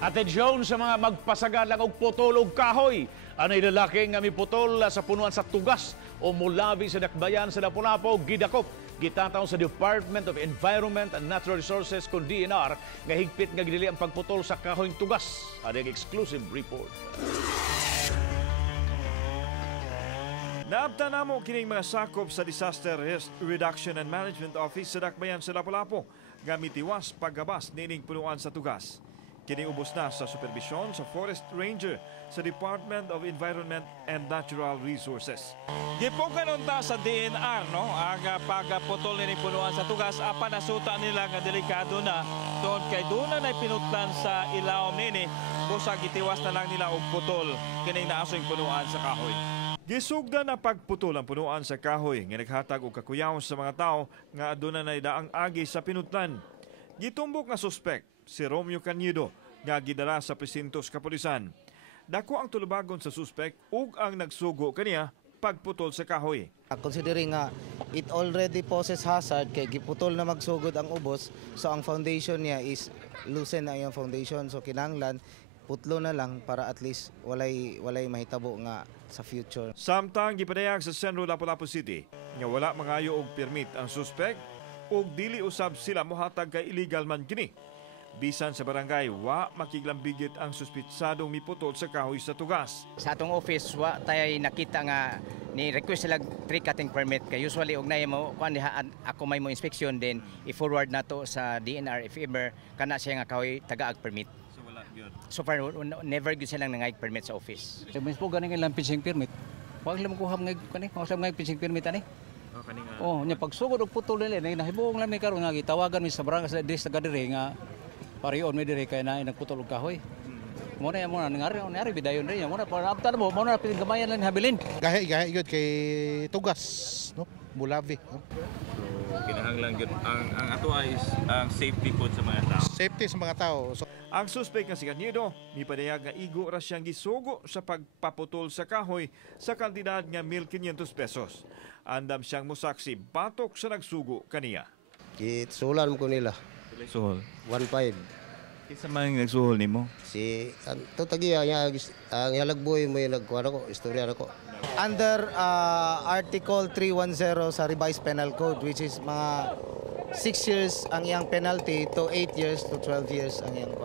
Atensyon sa mga magpasagalang og putol og kahoy. Anay lalaki nga miputol sa punuan sa tugas o mulabi sa dakbayan sa Lapu-Lapu gidakop. Gitataw sa Department of Environment and Natural Resources kung DNR nga higpit nga gidili ang pagputol sa kahoyng tugas. Ading exclusive report. Naabta na mo kining mga sakop sa Disaster Risk Reduction and Management Office sa dakbayan sa Lapu-Lapu gamit iwas paggabas nining punuan sa tugas. Kini ubos na sa supervisyon sa Forest Ranger sa Department of Environment and Natural Resources. Gipugan unta sa DNR no ang pagputol ni punuan sa tugas apan nasuta nila nga delikado na doon kay doon na pinutlan sa ilawom nini busa gitiwas na lang nila og putol kining naasoy punuan sa kahoy. Gisugda na pagputol ang punuan sa kahoy nga naghatag og kakuyaw sa mga tao nga aduna na daang agi sa pinutlan. Gitumbok nga suspek si Romeo Cañedo nga gidala sa presinto sa kapulisan. Dako ang tulubagon sa suspek ug ang nagsugo kaniya pagputol sa kahoy. Considering nga it already poses hazard kay giputol na magsugod ang ubos, so ang foundation niya is loosen na yung foundation, so kinahanglan putlo na lang para at least walay mahitabo nga sa future. Samtang gipadayag sa Senro Lapu-Lapu City nga wala mangayo og permit ang suspek ug dili usab sila mohatag kay illegal man kini. Bisan sa barangay, wa makiglambigit ang suspitsadong miputol sa kahoy sa tugas. Sa atong office, wa tayo nakita nga ni request sila tree cutting permit. Kaya usually, ugnay mo, kung ako may mo inspection din, i-forward na to sa DNR if ever, kana siya nga kahoy taga-ag permit. So wala gyud. So far, never gyud silang nangayag permit sa office. Sa mismo ganing ilang pitching permit. Wag lang kuha ng kani, wag lang pitching permit ani. Oh, nya pagsugod og putol nila, nahibong lang mi karon nga gitawagan mi sa barangay sa dis taga dire nga pariyon mi dire kay na nagputol og kahoy. Mo na ngari bidayon rin mo na para abtan mo na pinggamayan lang habilin. Gahi gyud kay tugas no, mulabi no. So kinahanglan gyud ang ato is ang safety pod sa mga tao. Safety sa mga tao. So, ang suspek nga si Cañedo, mipadayag nga igo ra siyang gisugo sa pagpaputol sa kahoy sa kantidad nga 1,500 pesos. Andam siyang musaksi batok sa nagsugo kaniya. Gitsulan ko nila. Suhol. 1.5. Kinsa man nagsuhol nimo? Si to tagi ang halagboy mo yung nagkuha ko, istorya ko. Under Article 310 sa Revised Penal Code, which is mga 6 years ang iyang penalty to 8 years to 12 years ang iyang